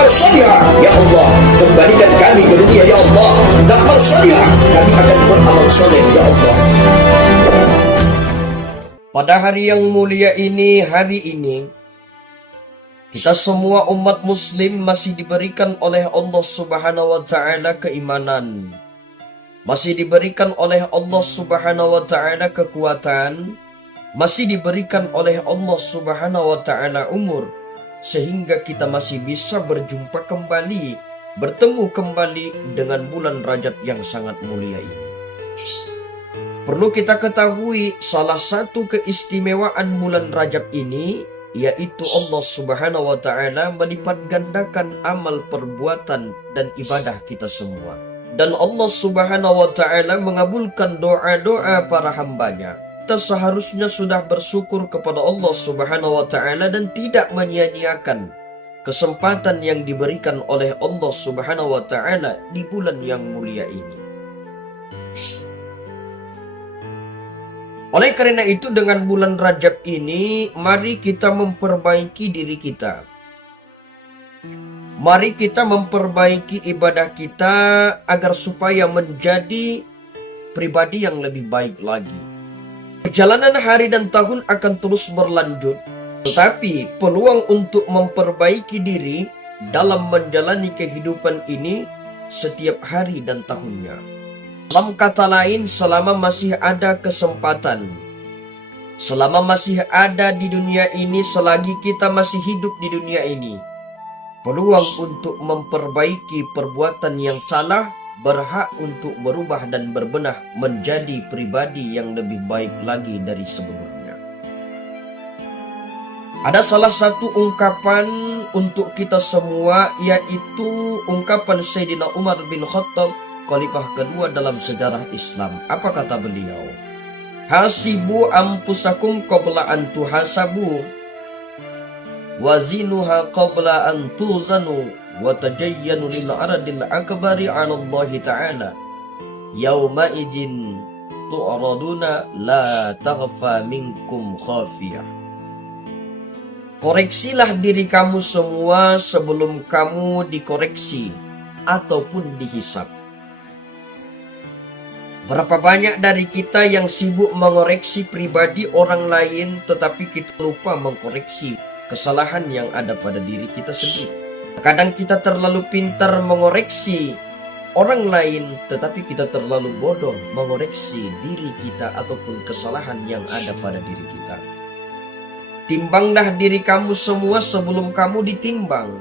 amal salihah, ya Allah. Kembalikan kami ke dunia, ya Allah. Dan amal salihah, kami akan beramal soleh, ya Allah. Pada hari yang mulia ini, kita semua umat muslim masih diberikan oleh Allah Subhanahu wa Ta'ala keimanan, masih diberikan oleh Allah Subhanahu wa Ta'ala kekuatan, masih diberikan oleh Allah Subhanahu wa Ta'ala umur, sehingga kita masih bisa berjumpa kembali, bertemu kembali dengan bulan Rajab yang sangat mulia ini. Perlu kita ketahui, salah satu keistimewaan bulan Rajab ini yaitu Allah Subhanahu wa Ta'ala melipat gandakan amal perbuatan dan ibadah kita semua. Dan Allah Subhanahu wa Ta'ala mengabulkan doa-doa para hambanya. Kita seharusnya sudah bersyukur kepada Allah Subhanahu wa Ta'ala dan tidak menyia-nyiakan kesempatan yang diberikan oleh Allah Subhanahu wa Ta'ala di bulan yang mulia ini. Oleh karena itu, dengan bulan Rajab ini, mari kita memperbaiki diri kita. Mari kita memperbaiki ibadah kita agar supaya menjadi pribadi yang lebih baik lagi. Perjalanan hari dan tahun akan terus berlanjut, tetapi peluang untuk memperbaiki diri dalam menjalani kehidupan ini setiap hari dan tahunnya. Dalam kata lain, selama masih ada kesempatan, selama masih ada di dunia ini, selagi kita masih hidup di dunia ini, peluang untuk memperbaiki perbuatan yang salah berhak untuk berubah dan berbenah menjadi pribadi yang lebih baik lagi dari sebelumnya. Ada salah satu ungkapan untuk kita semua, yaitu ungkapan Sayyidina Umar bin Khattab, khalifah kedua dalam sejarah Islam. Apa kata beliau? Hasibu anfusakum qabla an tuhasabu, wazinuha qabla an tuzanu, wa tajayyanu lil aradil akbari 'ala Allah Ta'ala. Yauma idin tu'raduna la taghfa minkum khafiyah. Koreksilah diri kamu semua sebelum kamu dikoreksi ataupun dihisab. Berapa banyak dari kita yang sibuk mengoreksi pribadi orang lain, tetapi kita lupa mengkoreksi kesalahan yang ada pada diri kita sendiri. Kadang kita terlalu pintar mengoreksi orang lain, tetapi kita terlalu bodoh mengoreksi diri kita ataupun kesalahan yang ada pada diri kita. Timbanglah diri kamu semua sebelum kamu ditimbang.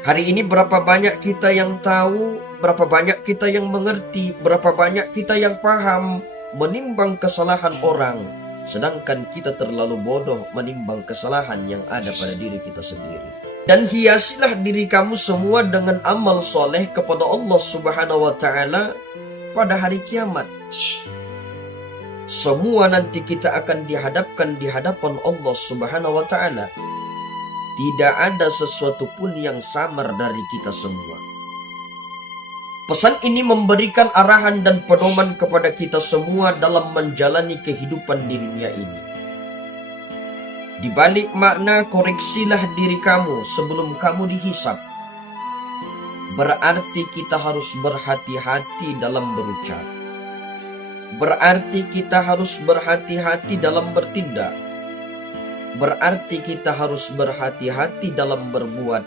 Hari ini berapa banyak kita yang tahu, berapa banyak kita yang mengerti, berapa banyak kita yang paham menimbang kesalahan orang, sedangkan kita terlalu bodoh menimbang kesalahan yang ada pada diri kita sendiri. Dan hiasilah diri kamu semua dengan amal soleh kepada Allah Subhanahu wa Ta'ala pada hari kiamat. Semua nanti kita akan dihadapkan di hadapan Allah Subhanahu wa Ta'ala. Tidak ada sesuatu pun yang samar dari kita semua. Pesan ini memberikan arahan dan pedoman kepada kita semua dalam menjalani kehidupan di dunia ini. Di balik makna koreksilah diri kamu sebelum kamu dihisab, berarti kita harus berhati-hati dalam berucap. Berarti kita harus berhati-hati dalam bertindak. Berarti kita harus berhati-hati dalam berbuat,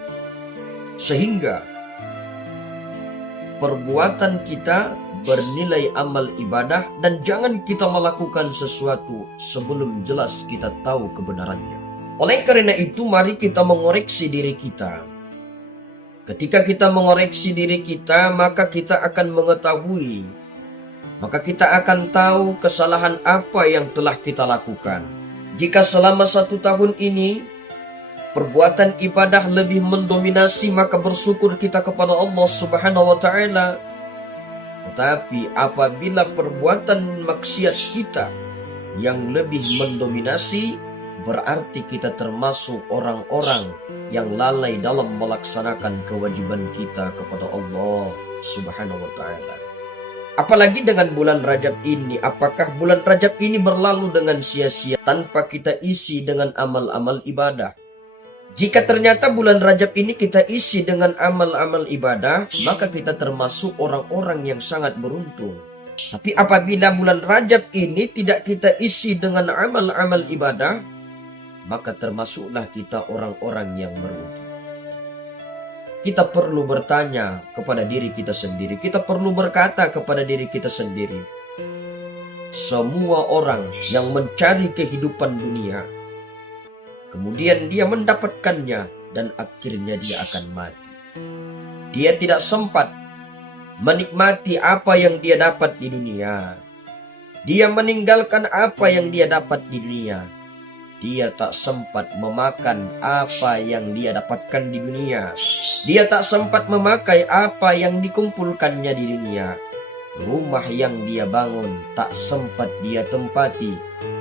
sehingga perbuatan kita bernilai amal ibadah, dan jangan kita melakukan sesuatu sebelum jelas kita tahu kebenarannya. Oleh karena itu, mari kita mengoreksi diri kita. Ketika kita mengoreksi diri kita, maka kita akan mengetahui, maka kita akan tahu kesalahan apa yang telah kita lakukan. Jika selama 1 tahun ini perbuatan ibadah lebih mendominasi, maka bersyukur kita kepada Allah Subhanahu wa Ta'ala. Tetapi apabila perbuatan maksiat kita yang lebih mendominasi, berarti kita termasuk orang-orang yang lalai dalam melaksanakan kewajiban kita kepada Allah Subhanahu wa Ta'ala. Apalagi dengan bulan Rajab ini, apakah bulan Rajab ini berlalu dengan sia-sia tanpa kita isi dengan amal-amal ibadah? Jika ternyata bulan Rajab ini kita isi dengan amal-amal ibadah, maka kita termasuk orang-orang yang sangat beruntung. Tapi apabila bulan Rajab ini tidak kita isi dengan amal-amal ibadah, maka termasuklah kita orang-orang yang merugi. Kita perlu bertanya kepada diri kita sendiri. Kita perlu berkata kepada diri kita sendiri. Semua orang yang mencari kehidupan dunia, kemudian dia mendapatkannya dan akhirnya dia akan mati. Dia tidak sempat menikmati apa yang dia dapat di dunia. Dia meninggalkan apa yang dia dapat di dunia. Dia tak sempat memakan apa yang dia dapatkan di dunia. Dia tak sempat memakai apa yang dikumpulkannya di dunia. Rumah yang dia bangun tak sempat dia tempati,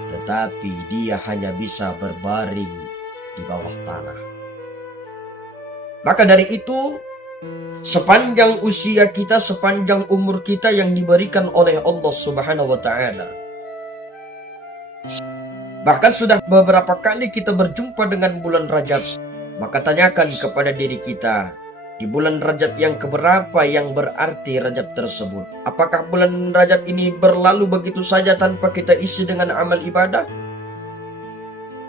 tetapi dia hanya bisa berbaring di bawah tanah. Maka dari itu, sepanjang usia kita, sepanjang umur kita yang diberikan oleh Allah Subhanahu wa Ta'ala, bahkan sudah beberapa kali kita berjumpa dengan bulan Rajab, maka tanyakan kepada diri kita, di bulan Rajab yang keberapa yang berarti Rajab tersebut? Apakah bulan Rajab ini berlalu begitu saja tanpa kita isi dengan amal ibadah?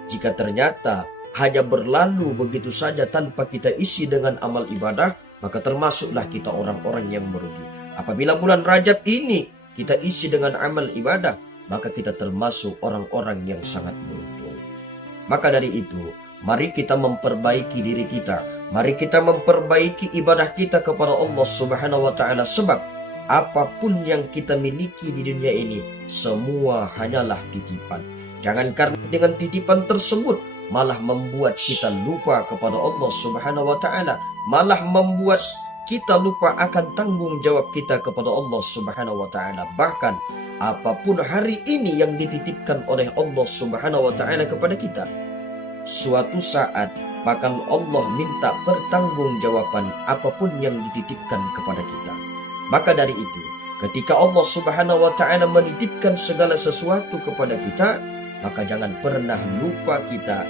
Jika ternyata hanya berlalu begitu saja tanpa kita isi dengan amal ibadah, maka termasuklah kita orang-orang yang merugi. Apabila bulan Rajab ini kita isi dengan amal ibadah, maka kita termasuk orang-orang yang sangat beruntung. Maka dari itu, mari kita memperbaiki diri kita. Mari kita memperbaiki ibadah kita kepada Allah Subhanahu wa Ta'ala. Sebab apapun yang kita miliki di dunia ini, semua hanyalah titipan. Jangan karena dengan titipan tersebut malah membuat kita lupa kepada Allah Subhanahu wa Ta'ala, malah membuat kita lupa akan tanggung jawab kita kepada Allah Subhanahu wa Ta'ala. Bahkan apapun hari ini yang dititipkan oleh Allah Subhanahu wa Ta'ala kepada kita, suatu saat bahkan Allah minta pertanggungjawaban apapun yang dititipkan kepada kita. Maka dari itu, ketika Allah Subhanahu wa Ta'ala menitipkan segala sesuatu kepada kita, maka jangan pernah lupa kita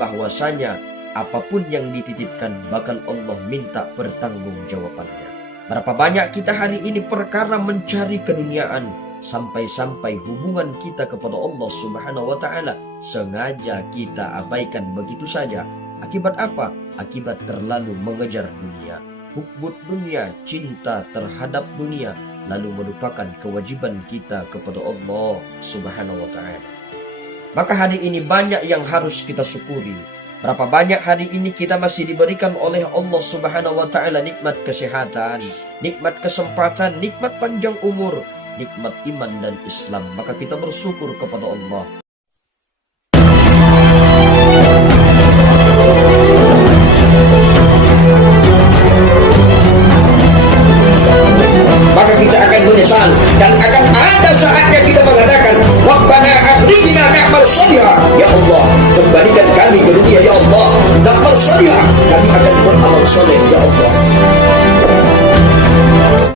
bahwasanya apapun yang dititipkan bakal Allah minta pertanggungjawabannya. Berapa banyak kita hari ini perkara mencari keduniaan, sampai-sampai hubungan kita kepada Allah Subhanahu wa Ta'ala sengaja kita abaikan begitu saja. Akibat apa? Akibat terlalu mengejar dunia, hubbud dunia, cinta terhadap dunia, lalu melupakan kewajiban kita kepada Allah Subhanahu wa Ta'ala. Maka hari ini banyak yang harus kita syukuri. Berapa banyak hari ini kita masih diberikan oleh Allah Subhanahu wa Ta'ala nikmat kesehatan, nikmat kesempatan, nikmat panjang umur, nikmat iman dan Islam. Maka kita bersyukur kepada Allah. Maka kita akan menyesal dan akan ada saatnya kita mengatakan, Rabbana akhrijna na'mal shalihan. Ya Allah, kembalikan kami ke dunia ya Allah, na'mal shalihan, kami akan beramal soleh ya Allah.